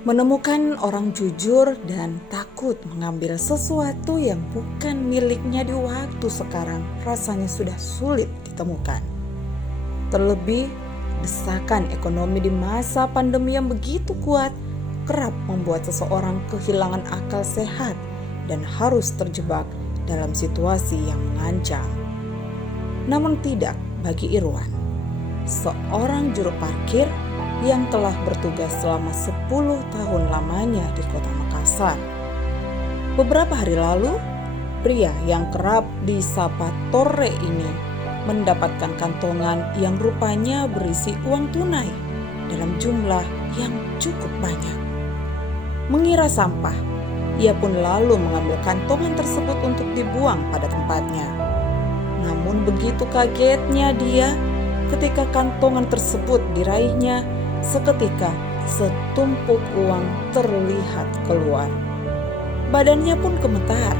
Menemukan orang jujur dan takut mengambil sesuatu yang bukan miliknya di waktu sekarang rasanya sudah sulit ditemukan. Terlebih, desakan ekonomi di masa pandemi yang begitu kuat kerap membuat seseorang kehilangan akal sehat dan harus terjebak dalam situasi yang mengancam. Namun tidak bagi Irwan, seorang juru parkir yang telah bertugas selama 10 tahun lamanya di kota Makassar. Beberapa hari lalu, pria yang kerap disapa Torre ini mendapatkan kantongan yang rupanya berisi uang tunai dalam jumlah yang cukup banyak. Mengira sampah, ia pun lalu mengambil kantongan tersebut untuk dibuang pada tempatnya. Namun begitu kagetnya dia ketika kantongan tersebut diraihnya, seketika setumpuk uang terlihat keluar. Badannya pun gemetar,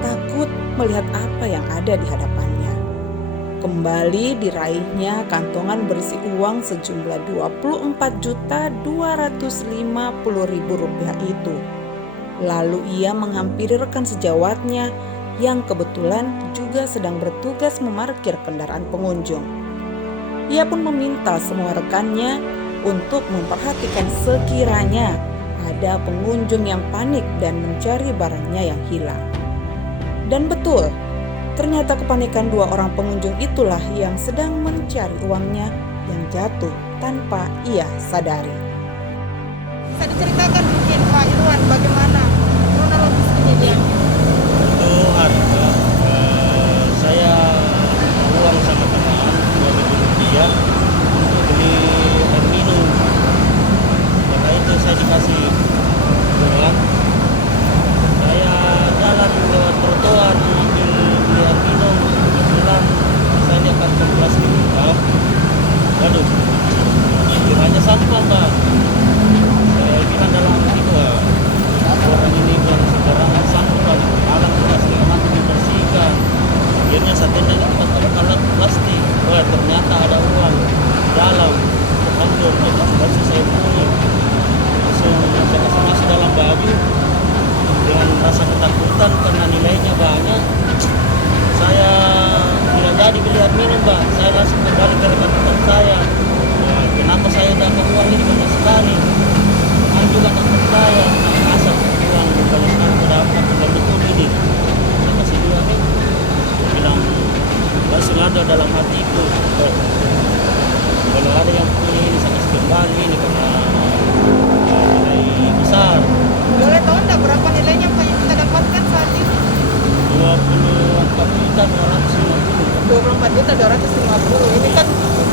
takut melihat apa yang ada di hadapannya. Kembali diraihnya kantongan berisi uang sejumlah Rp24.250.000 itu. Lalu ia menghampiri rekan sejawatnya yang kebetulan juga sedang bertugas memarkir kendaraan pengunjung. Ia pun meminta semua rekannya untuk memperhatikan sekiranya ada pengunjung yang panik dan mencari barangnya yang hilang. Dan betul, ternyata kepanikan dua orang pengunjung itulah yang sedang mencari uangnya yang jatuh tanpa ia sadari. Bisa diceritakan mungkin Pak Irwan bagaimana kronologis kejadian? Itu hari saya uang sama teman Rp2.000 untuk beli air minum. Setelah itu saya dikasih uang. Saya jalan lewat trotoar ambil beli air minum. Kebetulan saya lihat kantong plastik. Waduh, kiranya sampah Pak. Saya bilang dalam hati itu orang ini bukan sembarangan sampah, alat plastik nanti dibersihkan. Akhirnya saya tendang alat plastik. Wah, ternyata ada uang di dalam. Hancur, langsung saya pulang. Langsung saya kasih masuk dalam baju dengan rasa ketakutan karena nilainya banyak. Saya tidak jadi beli air minum, Pak. Saya langsung kembali ke rekan-rekan saya. Wah, kenapa saya dapat uang ini banyak sekali? Juga teman saya, masa uang banyak sekali dapat bukan betul ini. Saya kasih dua nih. Saya bilang langsung ada dalam hatiku. Kalau ada yang punya ini saya kasih kembali ini karena nilai besar. Boleh tahu enggak berapa nilainya Pak yang kita dapatkan saat ini? 24.250. Ini kan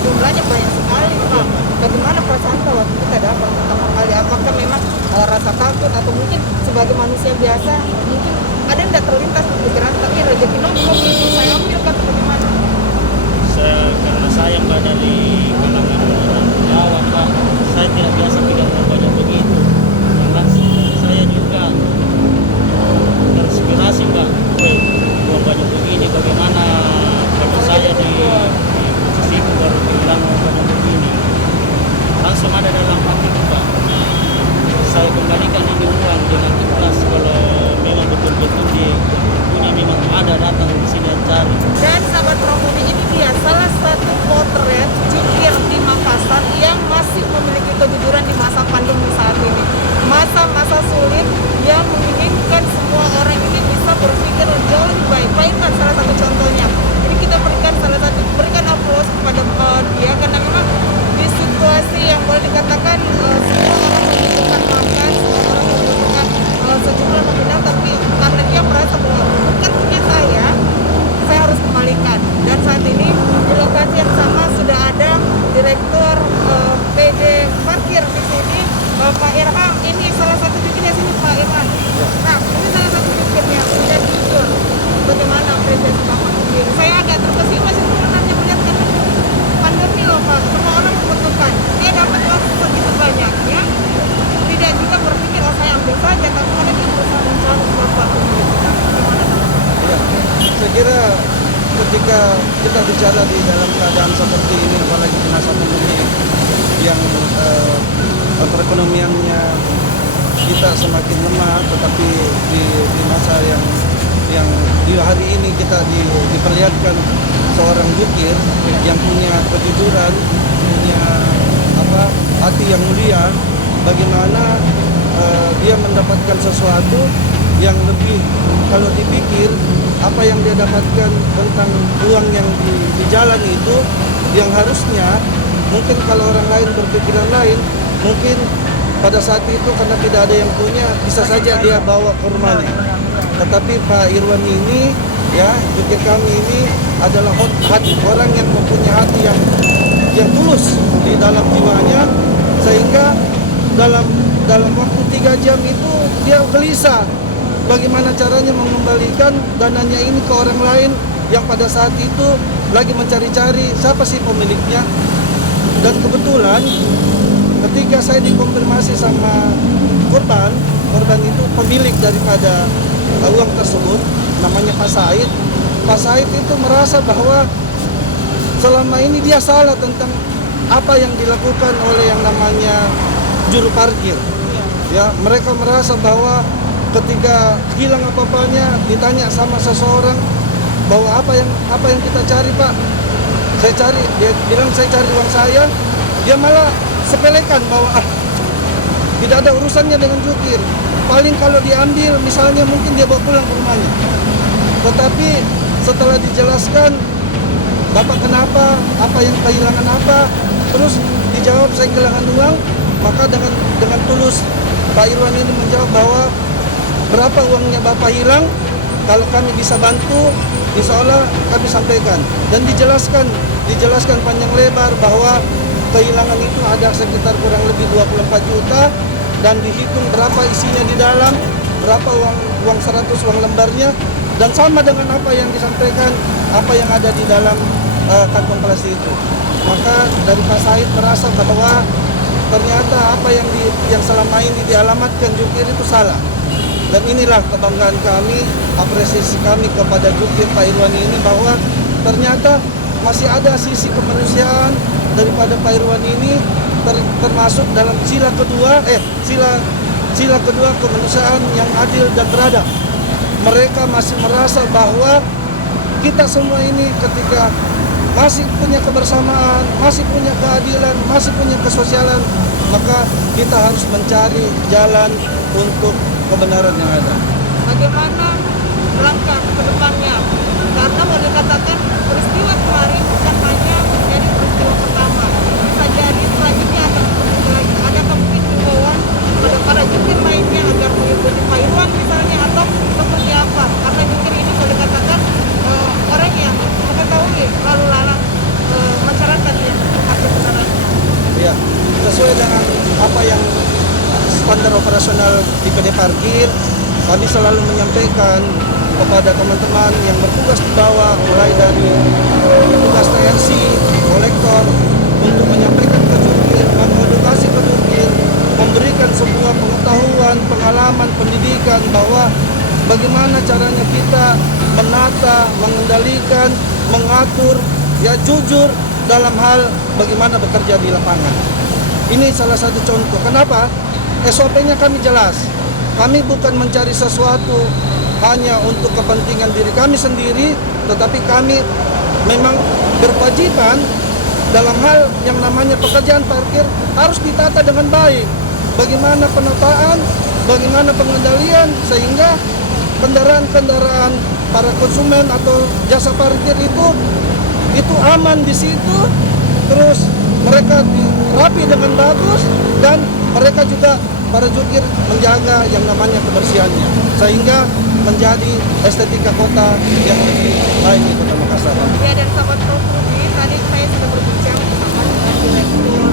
jumlahnya banyak sekali Pak. Bagaimana perasaan Pak waktu kita dapat pertama kali? Apakah memang rasa takut atau mungkin sebagai manusia biasa mungkin ada yang tidak terlintas di pikiran tapi rezeki nongkrong itu saya ambil kan bagaimana? Karena saya Mbak dari kalangan orang Jawa Pak, saya tidak biasa pegang uang banyak begitu. Karena saya juga terinspirasi Mbak, uang banyak begini bagaimana kalau saya di posisiku baru bilang uang banyak begini. Langsung ada dalam hati Mbak, saya kembalikan ini uang dengan ikhlas kalau memang betul-betul punya memang ada datang di sini dan cari. Dan sahabat Promudi, ini dia salah satu potret jukir di Makassar yang masih memiliki kejujuran di masa pandemi saat ini. Masa-masa sulit yang menginginkan semua orang ini bisa berpikir jauh lebih baik. Pak Irwan salah satu contohnya. Jadi kita berikan aplaus kepada dia karena memang di situasi yang boleh dikatakan semua orang membutuhkan makan, semua orang membutuhkan sejumlah nominal, tapi karena dia merasa bahwa bukan punya saya harus kembalikan. Dan saat ini di lokasi yang sama sudah ada Direktur PD Parkir di sini, Pak Irham. Ini salah satu jukirnya sini Pak Irwan. Nah, ini salah satu jukirnya dan jujur. Bagaimana apresiasi Bapak sendiri? Saya agak terkesima sih sebenarnya melihat karena pandemi loh Pak. Semua orang membutuhkan. Dia dapat waktu segitu banyak ya. Tidak juga berpikir saya ambil saja, tapi karena dia berusaha mencari Bapak sendiri. Ya, saya kira ketika kita bicara di dalam keadaan seperti ini, apalagi di masa pandemi yang perekonomiannya kita semakin lemah, tetapi di masa yang di hari ini kita diperlihatkan seorang jukir yang punya kejujuran, punya hati yang mulia, bagaimana dia mendapatkan sesuatu yang lebih, kalau dipikir apa yang dia dapatkan tentang uang yang di jalan itu, yang harusnya mungkin kalau orang lain berpikiran lain, mungkin pada saat itu karena tidak ada yang punya, bisa saja dia bawa ke rumahnya. Tetapi Pak Irwan ini, ya, jukir kami ini adalah orang yang mempunyai hati yang tulus di dalam jiwanya, sehingga dalam waktu 3 jam itu dia gelisah bagaimana caranya mengembalikan dananya ini ke orang lain yang pada saat itu lagi mencari-cari siapa sih pemiliknya. Dan kebetulan ketika saya dikonfirmasi sama korban itu pemilik daripada uang tersebut, namanya Pak Said. Pak Said itu merasa bahwa selama ini dia salah tentang apa yang dilakukan oleh yang namanya juru parkir. Ya, mereka merasa bahwa ketika hilang apa-apanya ditanya sama seseorang bahwa apa yang kita cari, Pak? Saya cari, dia bilang saya cari uang saya, dia malah sepelekan bahwa tidak ada urusannya dengan jukir. Paling kalau diambil misalnya mungkin dia bawa pulang ke rumahnya. Tetapi setelah dijelaskan Bapak kenapa, apa yang kehilangan apa, terus dijawab saya kehilangan uang, maka dengan tulus Pak Irwan ini menjawab bahwa berapa uangnya Bapak hilang, kalau kami bisa bantu, insya Allah kami sampaikan. Dan dijelaskan panjang lebar bahwa kehilangan itu ada sekitar kurang lebih 24 juta dan dihitung berapa isinya di dalam, berapa uang 100 uang lembarnya, dan sama dengan apa yang disampaikan, apa yang ada di dalam kantong plastik itu. Maka dari Pak Said merasa bahwa ternyata apa yang selama ini dialamatkan jukir itu salah. Dan inilah kebanggaan kami, apresiasi kami kepada jukir Pak Irwan ini, bahwa ternyata masih ada sisi kemanusiaan daripada Pak Irwan ini, termasuk dalam sila kedua kemanusiaan yang adil dan beradab. Mereka masih merasa bahwa kita semua ini ketika masih punya kebersamaan, masih punya keadilan, masih punya kesosialan, maka kita harus mencari jalan untuk kebenaran yang ada. Bagaimana langkah ke depannya? Karena mau dikatakan peristiwa kemarin bukan hanya menjadi peristiwa pertama. Bisa jadi selanjutnya ada mungkin himbauan pada para jukir lainnya agar mengikuti Pak Irwan misalnya, atau seperti apa? Karena jukir ini boleh dikatakan orang yang mengetahui lalu lalang masyarakat yang masuk ke sana. Ya, sesuai dengan apa yang standar operasional di PD Parkir, kami selalu menyampaikan kepada teman-teman yang bertugas di bawah, mulai dari petugas TRC, kolektor, untuk menyampaikan ke jukir, mengedukasi ke jukir, memberikan sebuah pengetahuan, pengalaman, pendidikan bahwa bagaimana caranya kita menata, mengendalikan, mengatur, ya jujur dalam hal bagaimana bekerja di lapangan. Ini salah satu contoh. Kenapa? SOP-nya kami jelas. Kami bukan mencari sesuatu hanya untuk kepentingan diri kami sendiri, tetapi kami memang berkewajiban dalam hal yang namanya pekerjaan parkir harus ditata dengan baik. Bagaimana penataan, bagaimana pengendalian, sehingga kendaraan-kendaraan para konsumen atau jasa parkir itu aman di situ, terus mereka rapi dengan bagus, dan mereka juga para jukir menjaga yang namanya kebersihannya, sehingga menjadi estetika kota yang lebih baik di Kota Makassar. Ya, dan sahabat Properti, tadi saya sudah berbincang bersama dengan direktur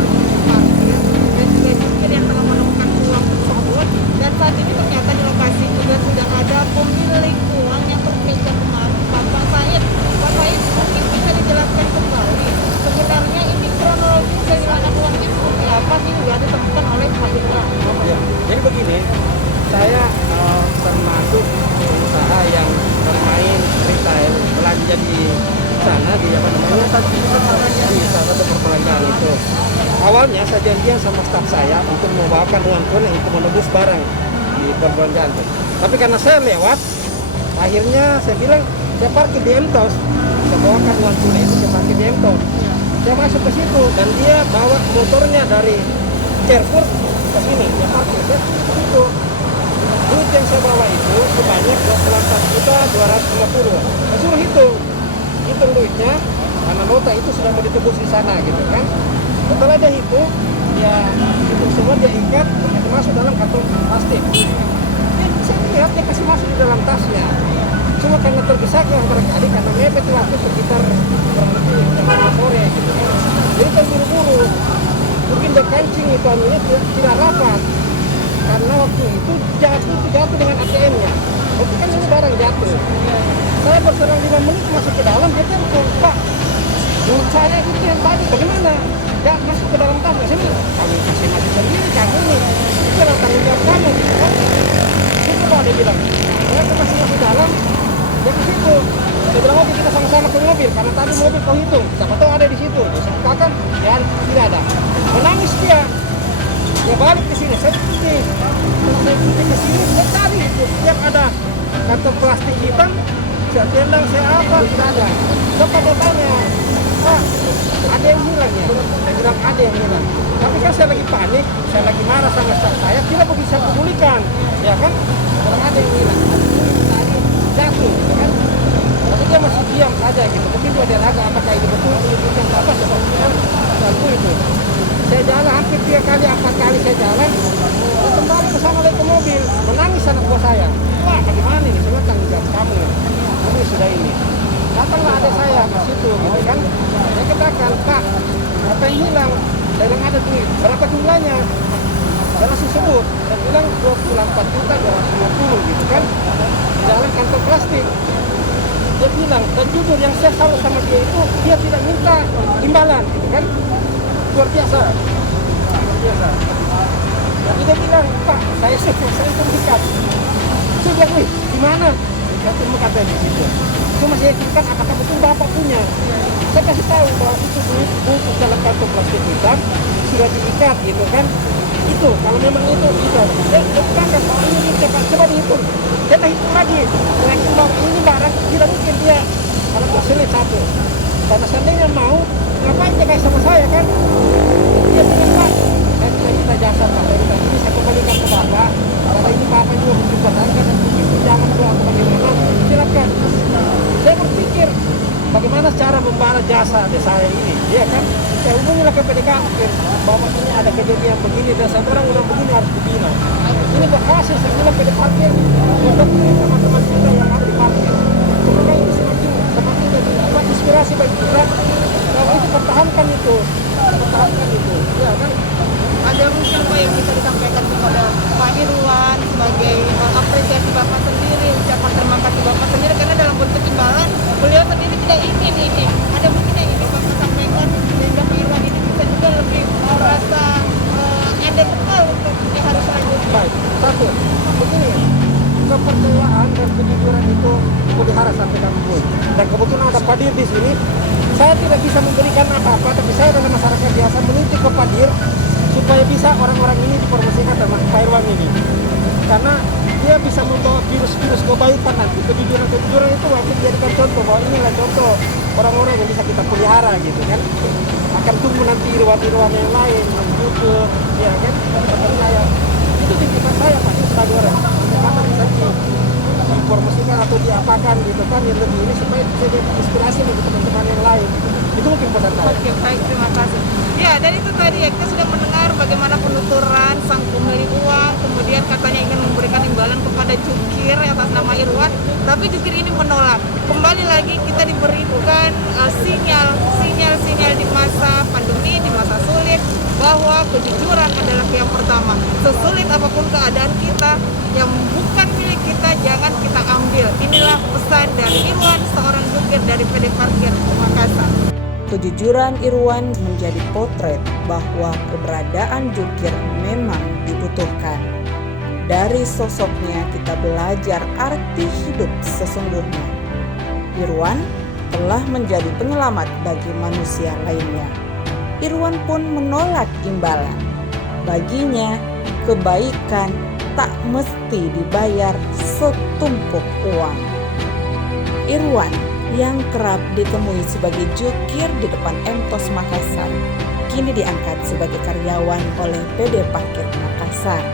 parkir dan juga jukir yang telah menemukan uang tersebut, dan saat ini ternyata di lokasi juga sudah ada pemilik uang yang terkejar kemarin, Pak Said. Pak Said, mungkin bisa dijelaskan kembali sebenarnya ini kronologi kehilangan uangnya seperti apa sih yang ditemukan oleh Pak Irwan? Ya, jadi begini, saya termasuk pengusaha yang bermain retail, belanja di sana, di apa namanya, awalnya saya janjian sama staf saya untuk membawakan uang kuning untuk menebus barang di perbelanjaan. Tapi karena saya lewat, akhirnya saya bilang saya parkir di Mtos, saya bawakan uang kuning itu saya parkir di Mtos. Saya masuk ke situ dan dia bawa motornya dari Carrefour ke sini, dia parkir ke situ. Duit yang saya bawa itu sebanyak 24.250. Saya suruh hitung duitnya, karena nota itu sudah mau ditebus di sana gitu kan. Setelah dia hitung semua, dia ikat, dia masuk dalam kantong plastik. Saya lihat dia kasih masuk di dalam tasnya. Cuma karena tergesa-gesa barangkali karena mepet waktu sekitar kurang lebih jam 5 sore gitu kan. Jadi kan buru-buru. Mungkin dia kancing itu anunya tidak rapat. Karena waktu itu jatuh dengan ATM-nya. Itu kan ini barang jatuh. Saya berserang 5 menit masuk ke dalam, dia telepon, Pak, duit saya itu yang tadi bagaimana? Ya masuk ke dalam tas, sini kami kasih masuk sendiri, kamu ini itu adalah tanggung jawab kamu gitu kan. Itu Pak, dia bilang, saya masih masuk dalam, dia ke situ. Dia bilang, oke kita sama-sama ke mobil, karena tadi mobil kau hitung, siapa tahu ada di situ. Saya katakan, ya tidak ada. Menangis dia balik ke sini, saya ikuti. Setelah saya ikuti ke sini, saya cari itu. Setiap ada kantong plastik hitam, saya tendang, saya apa, tidak ada. Sempat dia tanya, Pak, ada yang hilang ya? Saya bilang ada yang hilang. Tapi kan saya lagi panik, saya lagi marah sama staf saya, tidak bisa pedulikan, ya kan? Kalau ada yang hilang, tadi jatuh, ya kan? Tapi dia masih diam saja gitu. Mungkin dia raga apakah ini betul, ini apa sebabnya jatuh itu. Saya jalan hampir 3 kali, 4 kali saya jalan, saya kembali ke sana lagi ke mobil, menangis anak buah saya. Wah, bagaimana ini? Saya tanggung jawab kamu ya. Kamu sudah ini. Datanglah adik saya ke situ, gitu kan. Saya katakan, Pak, apa yang hilang? Saya bilang ada duit. Berapa jumlahnya? Saya langsung sebut. Saya bilang 24.250 gitu kan. Di dalam kantong plastik. Dia bilang, dan jujur yang saya salut sama dia itu, dia tidak minta imbalan, gitu kan. Luar biasa. Jadi dia bilang, Pak, saya sertifikat. Saya bilang, wih, gimana? Saya cuma kata di situ. Cuma saya yakinkan apakah betul Bapak punya. Saya kasih tahu bahwa itu bungkus dalam kantong plastik hitam sudah diikat gitu kan. Itu, kalau memang itu ikat. Saya katakan, Pak, ini coba dihitung. Kita hitung lagi. Saya yakin bahwa ini barang tidak mungkin dia kalau terselit satu. Karena seandainya mau, ngapain dia kayak sama saya kan? Dia bilang, Pak, saya tidak minta jasa Pak, saya minta ini saya kembalikan ke Bapak. Kalau ini Bapak juga mempertahankan dan begitu, jangan doa bagaimana, silakan. Saya berpikir, bagaimana cara membalas jasa di saya ini, ya kan? Saya hubungilah ke PDKP bahwa ini ada kejadian begini dan saya orang begini harus dibina. Ini berhasil, saya bilang PD parkir untuk teman-teman kita yang ada di parkir. Sebenarnya ini semakin jadi inspirasi bagi kita. Kalau itu pertahankan itu, ya kan? Ada mungkin Pak yang bisa disampaikan kepada Pak Irwan sebagai apresiasi Bapak sendiri, ucapan terima kasih Bapak sendiri karena dalam bentuk imbalan beliau sendiri tidak ingin ini. Ada mungkin yang ingin Bapak sampaikan sehingga Pak Irwan ini bisa juga lebih merasa ada bekal untuk yang harus lanjut. Baik, satu, begini, kepercayaan dan kejujuran itu pelihara sampai kapanpun. Dan kebetulan ada Pak Dir di sini, saya tidak bisa memberikan apa-apa, tapi saya adalah masyarakat biasa menitip ke Pak Dir supaya bisa orang-orang ini dipromosikan sama Pak Irwan ini. Karena dia bisa membawa virus-virus kebaikan nanti, kejujuran itu waktu dijadikan contoh bahwa inilah contoh orang-orang yang bisa kita pelihara gitu kan. Akan tumbuh nanti irwan-irwan yang lain, yang jujur, ya kan. Percaya. Itu titipan saya Pak Dir sebagai orang. Karena bisa dipromosikan atau diapakan gitu kan yang lebih ini supaya bisa jadi inspirasi bagi teman-teman yang lain. Itu mungkin pesan saya. Oke, baik, terima kasih. Ya, dan itu tadi ya, kita sudah mendengar bagaimana penuturan sang pemilik uang, kemudian katanya ingin memberikan imbalan kepada jukir atas nama Irwan, tapi jukir ini menolak. Kembali lagi kita diberikan sinyal di masa pandemi, di masa sulit, bahwa kejujuran adalah yang pertama. Sesulit apapun keadaan kita, yang bukan milik kita, jangan kita ambil. Inilah pesan dari Irwan, seorang jukir dari PD Parkir Makassar. Kejujuran Irwan menjadi potret bahwa keberadaan jukir memang dibutuhkan. Dari sosoknya kita belajar arti hidup sesungguhnya. Irwan telah menjadi penyelamat bagi manusia lainnya. Irwan pun menolak imbalan. Baginya, kebaikan tak mesti dibayar setumpuk uang. Irwan yang kerap ditemui sebagai jukir di depan Emtos Makassar, kini diangkat sebagai karyawan oleh PD Parkir Makassar.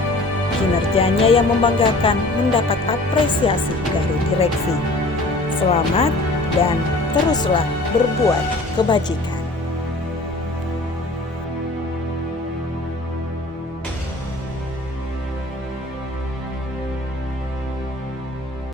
Kinerjanya yang membanggakan mendapat apresiasi dari direksi. Selamat dan teruslah berbuat kebajikan.